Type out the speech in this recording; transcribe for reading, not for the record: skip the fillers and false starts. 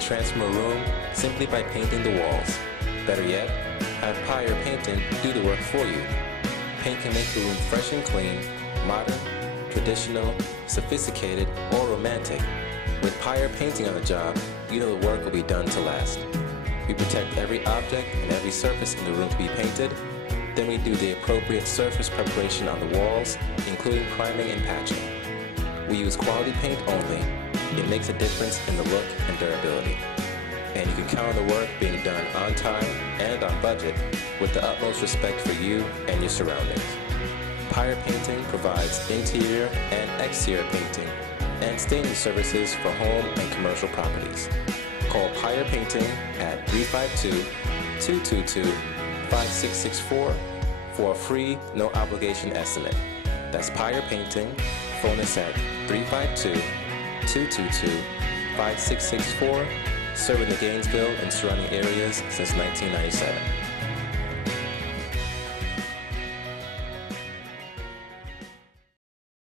can transform a room simply by painting the walls. Better yet, have Pyre Painting do the work for you. Paint can make the room fresh and clean, modern, traditional, sophisticated, or romantic. With Pyre Painting on the job, you know the work will be done to last. We protect every object and every surface in the room to be painted. Then we do the appropriate surface preparation on the walls, including priming and patching. We use quality paint only. It makes a difference in the look and durability. And you can count on the work being done on time and on budget with the utmost respect for you and your surroundings. Pyre Painting provides interior and exterior painting and staining services for home and commercial properties. Call Pyre Painting at 352-222-5664 for a free, no obligation estimate. That's Pyre Painting. Phone us at 352-222-5664, serving the Gainesville and surrounding areas since 1997.